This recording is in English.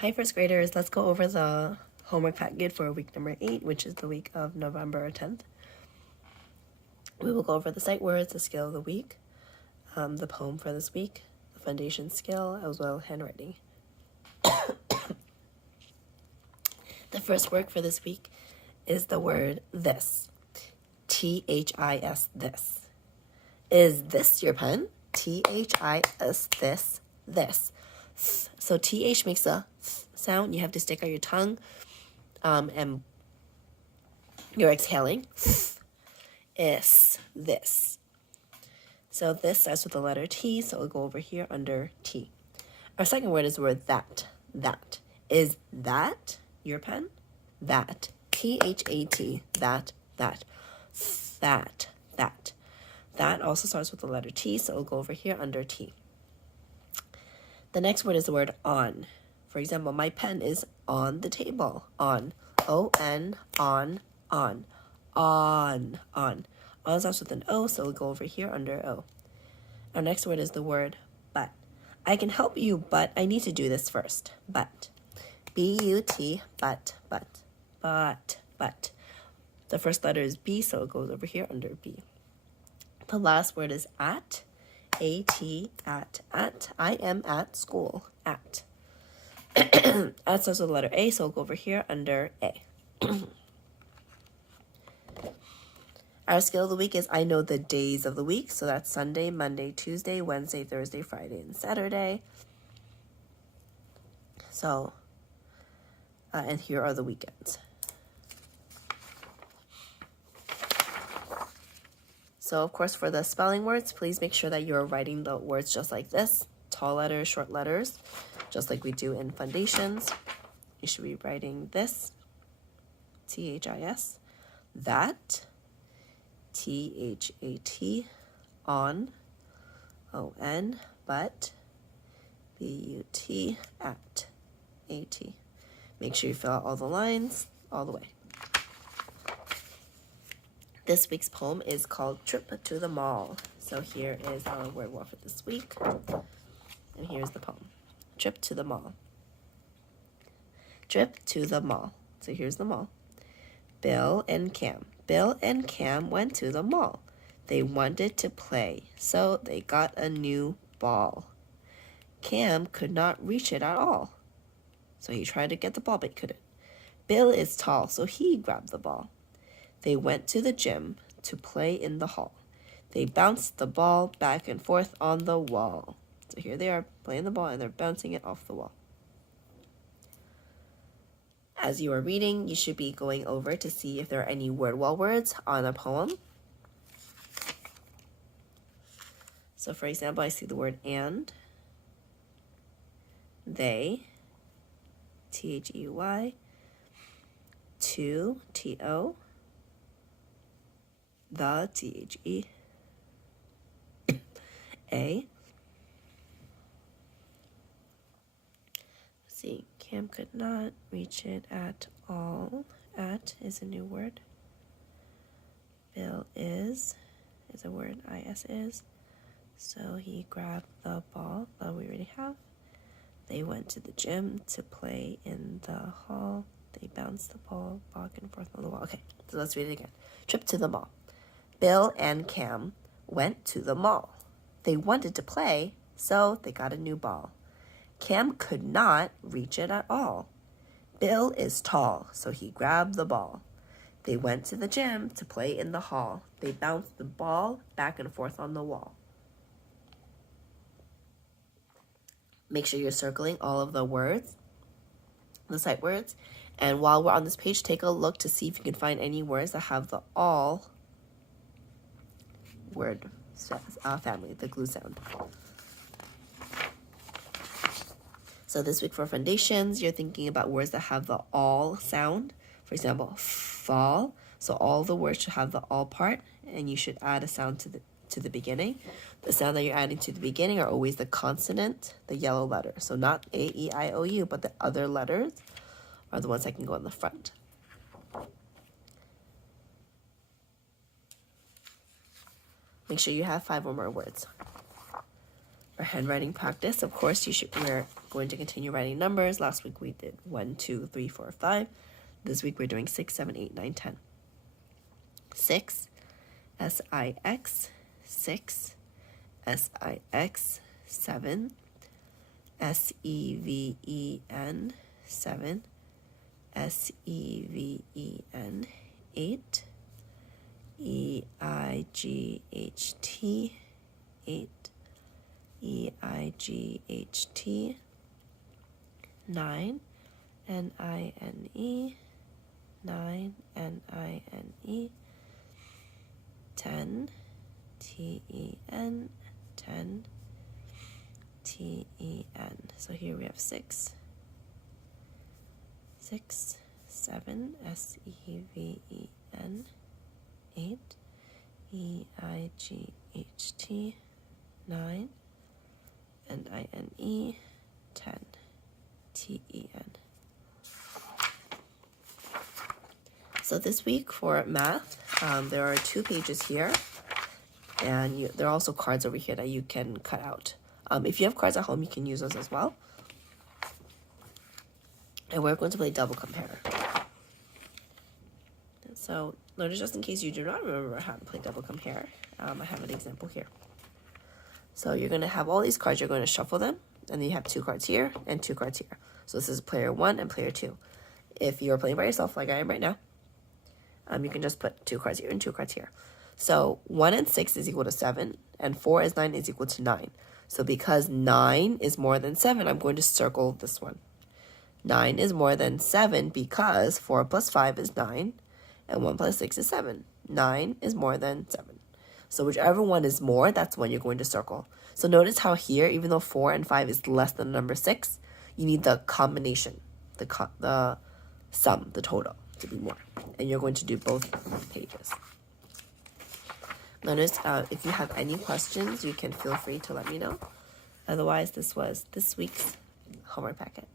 Hi, first graders. Let's go over the homework packet for week number 8, which is the week of November 10th. We will go over the sight words, the skill of the week, the poem for this week, the foundation skill, as well as handwriting. The first word for this week is the word this. T-H-I-S, this. Is this your pen? T-H-I-S, this. So TH makes a sound. You have to stick out your tongue and you're exhaling. Is this. So this starts with the letter T, so it'll go over here under T. Our second word is the word that. That. Is that your pen? That. T-H-A-T. That. That. That. That. That also starts with the letter T, so it'll go over here under T. The next word is the word on. For example, my pen is on the table. On. O-N. On. On. On. On. On starts with an O, so it'll go over here under O. Our next word is the word but. I can help you, but I need to do this first. But. B-U-T. But. But. The first letter is B, so it goes over here under B. The last word is at. A-T, at. I am at school. At. At starts with the letter A, so it'll go over here under A. Our skill of the week is I know the days of the week. So that's Sunday, Monday, Tuesday, Wednesday, Thursday, Friday, and Saturday. So, and here are the weekends. So, of course, for the spelling words, please make sure that you're writing the words just like this. Tall letters, short letters, just like we do in foundations. You should be writing this, T-H-I-S, that, T-H-A-T, on, O-N, but, B-U-T, at, A-T. Make sure you fill out all the lines all the way. This week's poem is called Trip to the Mall. So here is our word wall for this week. And here's the poem. Trip to the mall. Trip to the mall. So here's the mall. Bill and Cam. Bill and Cam went to the mall. They wanted to play, so they got a new ball. Cam could not reach it at all. So he tried to get the ball, but he couldn't. Bill is tall, so he grabbed the ball. They went to the gym to play in the hall. They bounced the ball back and forth on the wall. So here they are playing the ball and they're bouncing it off the wall. As you are reading, you should be going over to see if there are any word wall words on a poem. So for example, I see the word and, they, T-H-E-Y, to, T-O, the, T-H-E, A. Let's see, Cam could not reach it at all. At is a new word. Bill is a word, I-S is. So he grabbed the ball that we already have. They went to the gym to play in the hall. They bounced the ball back and forth on the wall. Okay, so let's read it again. Trip to the mall. Bill and Cam went to the mall. They wanted to play, so they got a new ball. Cam could not reach it at all. Bill is tall, so he grabbed the ball. They went to the gym to play in the hall. They bounced the ball back and forth on the wall. Make sure you're circling all of the words, the sight words. And while we're on this page, take a look to see if you can find any words that have the all word family, the glue sound. So this week for foundations, you're thinking about words that have the all sound. For example, fall. So all the words should have the all part, and you should add a sound to the beginning. The sound that you're adding to the beginning are always the consonant, the yellow letter. So not A, E, I, O, U, but the other letters are the ones that can go in the front. Make sure you have 5 or more words. For handwriting practice, of course, you should going to continue writing numbers. Last week we did 1, 2, 3, 4, 5. This week we're doing 6, 7, 8, 9, 10. 6, S-I-X, 6, S-I-X, 7, S-E-V-E-N, 7, S-E-V-E-N, 8, E-I-G-H-T, 8, E-I-G-H-T, 9, N-I-N-E, 9, N-I-N-E, 10, T-E-N, 10, T-E-N. So here we have 6, 6, 7, S-E-V-E-N, 8, E-I-G-H-T, 9, N-I-N-E, 10, T-E-N. So this week for math, there are 2 pages here, and there are also cards over here that you can cut out. If you have cards at home, you can use those as well. And we're going to play double compare. So notice, just in case you do not remember how to play double compare, I have an example here. So you're going to have all these cards, you're going to shuffle them, and then you have 2 cards here and 2 cards here. So this is player 1 and player 2. If you're playing by yourself like I am right now, you can just put 2 cards here and 2 cards here. So 1 and 6 is equal to 7, and 4 is 9 is equal to 9. So because 9 is more than 7, I'm going to circle this one. 9 is more than 7 because 4 plus 5 is 9, and 1 plus 6 is 7. 9 is more than 7. So whichever one is more, that's one you're going to circle. So notice how here, even though 4 and 5 is less than the number 6, you need the combination, the sum, the total, to be more. And you're going to do both pages. Notice if you have any questions, you can feel free to let me know. Otherwise, this was this week's homework packet.